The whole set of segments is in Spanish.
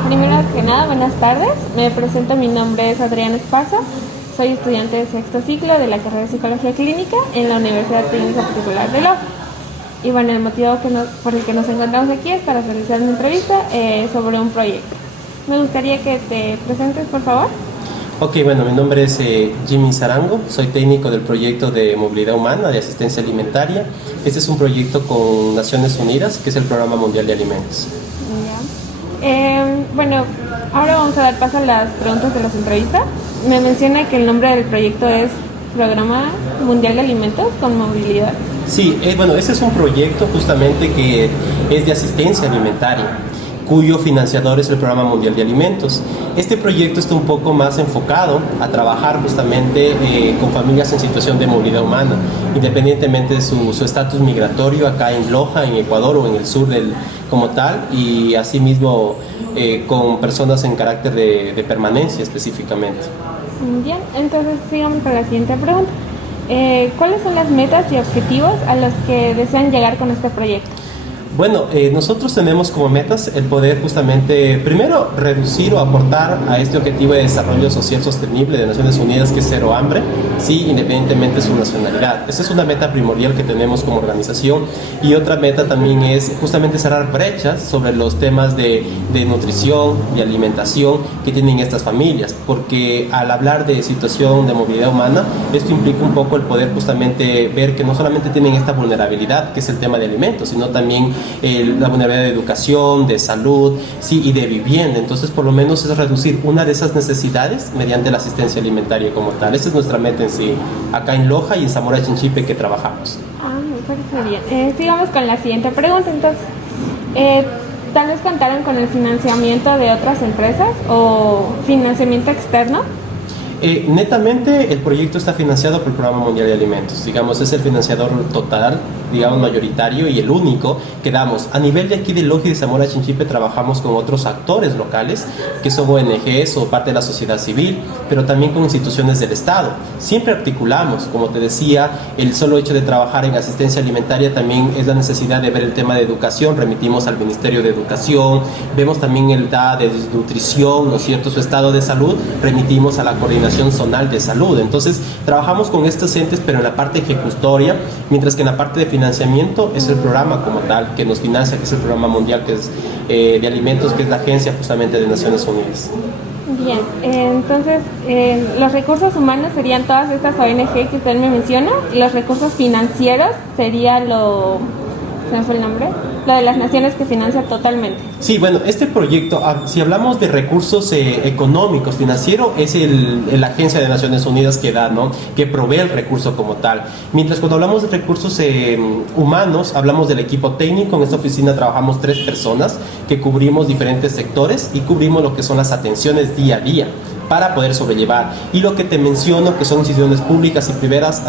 Primero que nada, buenas tardes. Me presento, mi nombre es Adriana Esparza. Soy estudiante de sexto ciclo de la carrera de Psicología Clínica en la Universidad Técnica Particular de Loja. Y bueno, el motivo por el que nos encontramos aquí es para realizar una entrevista sobre un proyecto. Me gustaría que te presentes, por favor. Ok, bueno, mi nombre es Jimmy Zarango, soy técnico del proyecto de movilidad humana de asistencia alimentaria. Este es un proyecto con Naciones Unidas, que es el Programa Mundial de Alimentos. Bueno, ahora vamos a dar paso a las preguntas de las entrevistas. Me menciona que el nombre del proyecto es Programa Mundial de Alimentos con Movilidad. Sí, bueno, este es un proyecto justamente que es de asistencia alimentaria, cuyo financiador es el Programa Mundial de Alimentos. Este proyecto está un poco más enfocado a trabajar justamente con familias en situación de movilidad humana, independientemente de su estatus migratorio acá en Loja, en Ecuador o en el sur como tal, y asimismo con personas en carácter de permanencia específicamente. Bien, entonces sigamos con la siguiente pregunta. ¿Cuáles son las metas y objetivos a los que desean llegar con este proyecto? Bueno, nosotros tenemos como metas el poder justamente, primero, reducir o aportar a este objetivo de desarrollo social sostenible de Naciones Unidas, que es cero hambre, sí, independientemente de su nacionalidad. Esa es una meta primordial que tenemos como organización. Y otra meta también es justamente cerrar brechas sobre los temas de nutrición y alimentación que tienen estas familias, porque al hablar de situación de movilidad humana, esto implica un poco el poder justamente ver que no solamente tienen esta vulnerabilidad, que es el tema de alimentos, sino también la vulnerabilidad de educación, de salud, sí, y de vivienda. Entonces, por lo menos es reducir una de esas necesidades mediante la asistencia alimentaria como tal. Esa es nuestra meta en sí, acá en Loja y en Zamora Chinchipe, que trabajamos. Me parece bien. Sigamos con la siguiente pregunta, entonces. ¿Tal vez contaron con el financiamiento de otras empresas o financiamiento externo? Netamente el proyecto está financiado por el Programa Mundial de Alimentos, digamos, es el financiador total, digamos, mayoritario y el único que damos. A nivel de aquí de Loja y de Zamora Chinchipe trabajamos con otros actores locales, que son ONGs o parte de la sociedad civil, pero también con instituciones del Estado. Siempre articulamos, como te decía, el solo hecho de trabajar en asistencia alimentaria también es la necesidad de ver el tema de educación, remitimos al Ministerio de Educación, vemos también el DA de nutrición, ¿no es cierto?, su estado de salud, remitimos a la coordinación zonal de salud. Entonces trabajamos con estos entes, pero en la parte ejecutoria, mientras que en la parte de financiamiento es el programa como tal que nos financia, que es el Programa Mundial que es, de Alimentos, que es la agencia justamente de Naciones Unidas. Bien, entonces los recursos humanos serían todas estas ONG que usted me menciona, y los recursos financieros sería ¿se me fue el nombre? Lo de las naciones que financia totalmente. Sí, bueno, este proyecto, si hablamos de recursos económicos, financieros, es la Agencia de Naciones Unidas que da, ¿no?, que provee el recurso como tal. Mientras cuando hablamos de recursos humanos, hablamos del equipo técnico. En esta oficina trabajamos 3 personas que cubrimos diferentes sectores y cubrimos lo que son las atenciones día a día para poder sobrellevar. Y lo que te menciono, que son instituciones públicas y privadas,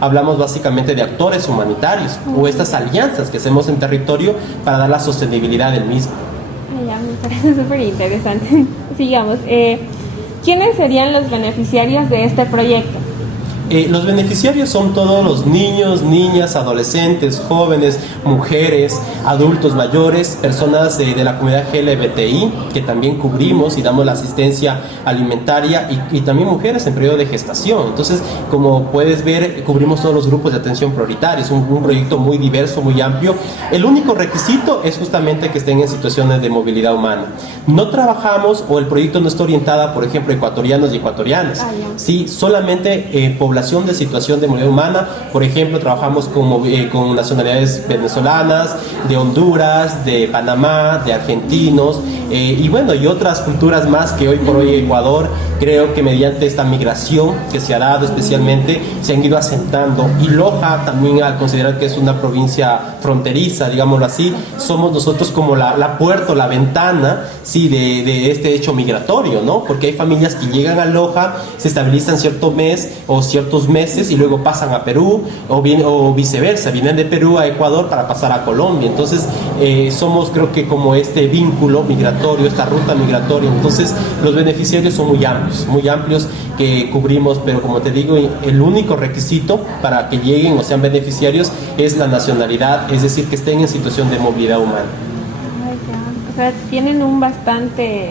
hablamos básicamente de actores humanitarios o estas alianzas que hacemos en territorio para dar la sostenibilidad del mismo. Ya, me parece súper interesante. Sigamos. ¿Quiénes serían los beneficiarios de este proyecto? Los beneficiarios son todos los niños, niñas, adolescentes, jóvenes, mujeres, adultos mayores, personas de la comunidad LGBTI, que también cubrimos y damos la asistencia alimentaria, y también mujeres en periodo de gestación. Entonces, como puedes ver, cubrimos todos los grupos de atención prioritarios. Es un proyecto muy diverso, muy amplio. El único requisito es justamente que estén en situaciones de movilidad humana. No trabajamos, o el proyecto no está orientada, por ejemplo, ecuatorianos y ecuatorianas. Sí, solamente población de situación de movilidad humana. Por ejemplo, trabajamos con nacionalidades venezolanas, de Honduras, de Panamá, de argentinos, y bueno, y otras culturas más que hoy por hoy Ecuador, creo que mediante esta migración que se ha dado especialmente, se han ido asentando. Y Loja también, al considerar que es una provincia fronteriza, digámoslo así, somos nosotros como la puerta, la ventana, sí, de este hecho migratorio, ¿no? Porque hay familias que llegan a Loja, se estabilizan cierto mes o ciertos meses y luego pasan a Perú, o viceversa, vienen de Perú a Ecuador para pasar a Colombia. Entonces somos, creo que, como este vínculo migratorio, esta ruta migratoria. Entonces los beneficiarios son muy amplios que cubrimos, pero como te digo, el único requisito para que lleguen o sean beneficiarios es la nacionalidad, es decir, que estén en situación de movilidad humana. o sea, tienen un bastante,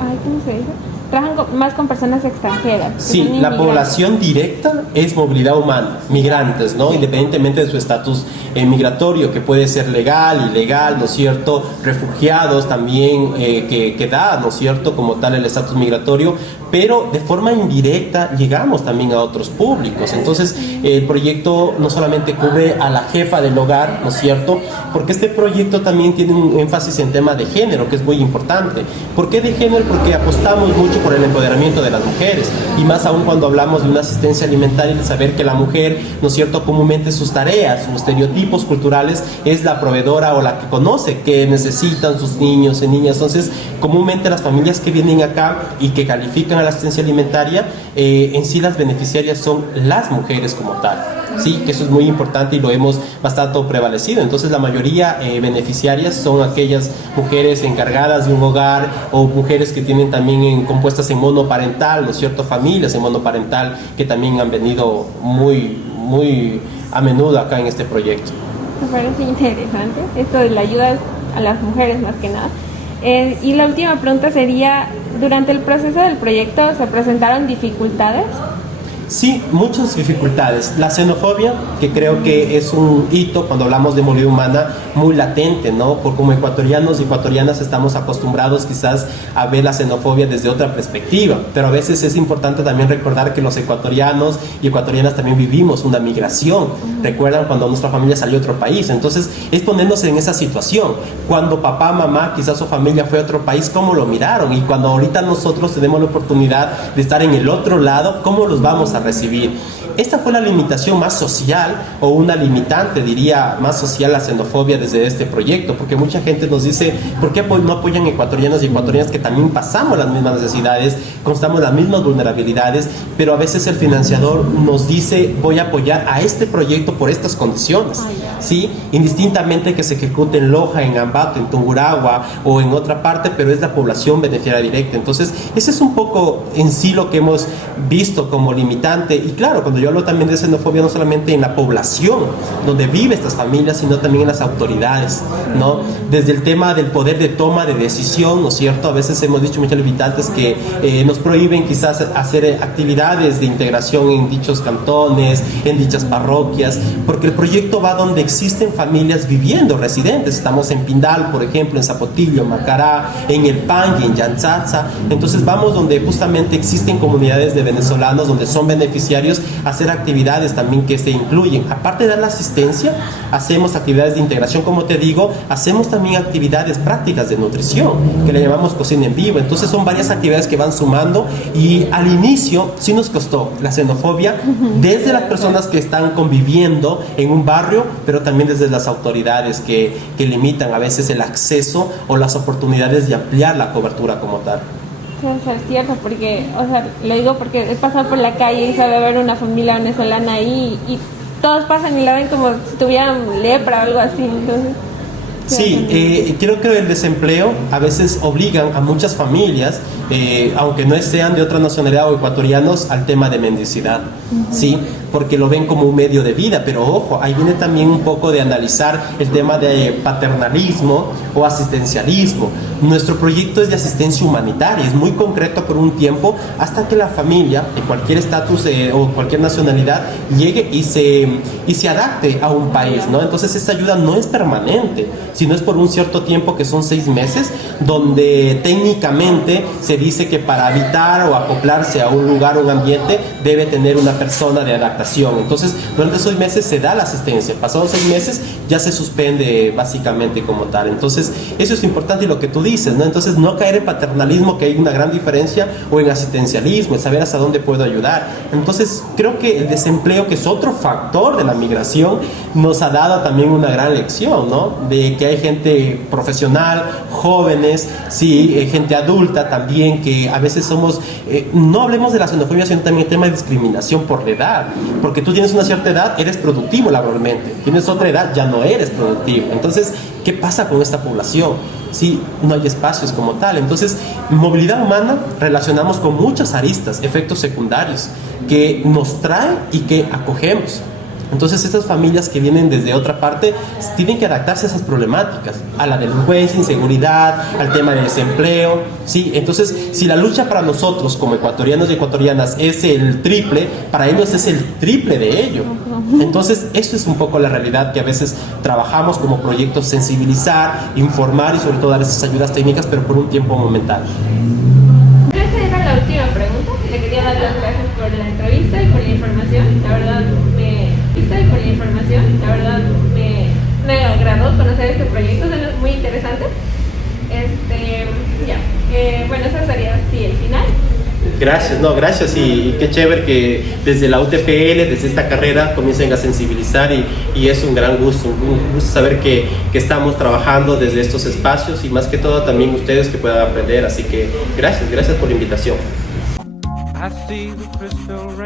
ay, ¿cómo se dice? Trabajan más con personas extranjeras. Sí, la población directa es movilidad humana, migrantes, ¿no? Independientemente de su estatus migratorio, que puede ser legal, ilegal, ¿no es cierto? Refugiados también, que da, ¿no es cierto?, como tal el estatus migratorio, pero de forma indirecta llegamos también a otros públicos. Entonces, el proyecto no solamente cubre a la jefa del hogar, ¿no es cierto?, porque este proyecto también tiene un énfasis en tema de género, que es muy importante. ¿Por qué de género? Porque apostamos mucho por el empoderamiento de las mujeres, y más aún cuando hablamos de una asistencia alimentaria, de saber que la mujer, ¿no es cierto?, comúnmente sus tareas, sus estereotipos culturales, es la proveedora o la que conoce qué necesitan sus niños y niñas. Entonces, comúnmente las familias que vienen acá y que califican a la asistencia alimentaria, en sí las beneficiarias son las mujeres como tal. Sí, que eso es muy importante y lo hemos bastante prevalecido. Entonces la mayoría beneficiarias son aquellas mujeres encargadas de un hogar o mujeres que tienen también compuestas en monoparental, ¿no es cierto?, familias en monoparental que también han venido muy a menudo acá en este proyecto. Me parece interesante esto de la ayuda a las mujeres más que nada. Y la última pregunta sería, ¿durante el proceso del proyecto se presentaron dificultades? Sí, muchas dificultades. La xenofobia, que creo que es un hito cuando hablamos de movilidad humana muy latente, ¿no? Porque como ecuatorianos y ecuatorianas estamos acostumbrados quizás a ver la xenofobia desde otra perspectiva, pero a veces es importante también recordar que los ecuatorianos y ecuatorianas también vivimos una migración. Recuerdan cuando nuestra familia salió a otro país. Entonces es ponernos en esa situación. Cuando papá, mamá, quizás su familia fue a otro país, ¿cómo lo miraron? Y cuando ahorita nosotros tenemos la oportunidad de estar en el otro lado, ¿cómo los vamos a recibir? Esta fue la limitación más social, o una limitante, diría, más social, la xenofobia desde este proyecto, porque mucha gente nos dice, ¿por qué no apoyan ecuatorianos y ecuatorianas que también pasamos las mismas necesidades, constamos las mismas vulnerabilidades, pero a veces el financiador nos dice, voy a apoyar a este proyecto por estas condiciones, ¿sí? Indistintamente que se ejecute en Loja, en Ambato, en Tungurahua o en otra parte, pero es la población beneficiaria directa. Entonces, ese es un poco en sí lo que hemos visto como limitante. Y claro, cuando yo hablo también de xenofobia, no solamente en la población donde viven estas familias, sino también en las autoridades, ¿no? Desde el tema del poder de toma de decisión, ¿no es cierto? A veces hemos dicho muchos limitantes que nos prohíben quizás hacer actividades de integración en dichos cantones, en dichas parroquias, porque el proyecto va donde existen familias viviendo, residentes. Estamos en Pindal, por ejemplo, en Zapotillo, Macará, en El Pangui, en Yantzatza. Entonces vamos donde justamente existen comunidades de venezolanos, donde son beneficiarios, hacer actividades también que se incluyen. Aparte de dar la asistencia, hacemos actividades de integración, como te digo, hacemos también actividades prácticas de nutrición, que le llamamos cocina en vivo. Entonces son varias actividades que van sumando, y al inicio sí nos costó la xenofobia desde las personas que están conviviendo en un barrio, pero también desde las autoridades que limitan a veces el acceso o las oportunidades de ampliar la cobertura como tal. Es cierto, porque, o sea, lo digo porque he pasado por la calle y sabe ver una familia venezolana ahí y todos pasan y la ven como si tuvieran lepra o algo así. Entonces, sí, creo que el desempleo a veces obligan a muchas familias, aunque no sean de otra nacionalidad o ecuatorianos, al tema de mendicidad, ¿sí? Porque lo ven como un medio de vida. Pero ojo, ahí viene también un poco de analizar el tema de paternalismo o asistencialismo. Nuestro proyecto es de asistencia humanitaria, es muy concreto por un tiempo, hasta que la familia de cualquier estatus o cualquier nacionalidad llegue y se adapte a un país, ¿no? Entonces esta ayuda no es permanente, sino es por un cierto tiempo, que son 6 meses, donde técnicamente se dice que para habitar o acoplarse a un lugar o un ambiente debe tener una persona de adaptación. Entonces durante esos meses se da la asistencia. Pasados 6 meses ya se suspende básicamente como tal. Entonces eso es importante, y lo que tú dices, ¿no? Entonces no caer en paternalismo, que hay una gran diferencia, o en asistencialismo, en saber hasta dónde puedo ayudar. Entonces creo que el desempleo, que es otro factor de la migración, nos ha dado también una gran lección, ¿no? De que hay gente profesional, jóvenes, sí, gente adulta también, que a veces somos, no hablemos de la xenofobia, sino también el tema de discriminación por la edad, porque tú tienes una cierta edad, eres productivo laboralmente, tienes otra edad, ya no eres productivo. Entonces, ¿qué pasa con esta población? Sí, no hay espacios como tal. Entonces, movilidad humana relacionamos con muchas aristas, efectos secundarios que nos traen y que acogemos. Entonces estas familias que vienen desde otra parte tienen que adaptarse a esas problemáticas, a la delincuencia, inseguridad, al tema del desempleo, ¿sí? Entonces, si la lucha para nosotros como ecuatorianos y ecuatorianas es el triple, para ellos es el triple de ello. Entonces, eso es un poco la realidad que a veces trabajamos como proyectos, sensibilizar, informar y sobre todo dar esas ayudas técnicas, pero por un tiempo momentáneo. Esa era la última pregunta. Le quería dar las gracias por la entrevista y por la información. La verdad me agradó conocer este proyecto, es muy interesante. Bueno, eso sería así el final. Gracias y qué chévere que desde la UTPL, desde esta carrera comiencen a sensibilizar y es un gran gusto, saber que estamos trabajando desde estos espacios y más que todo también ustedes que puedan aprender, así que gracias por la invitación.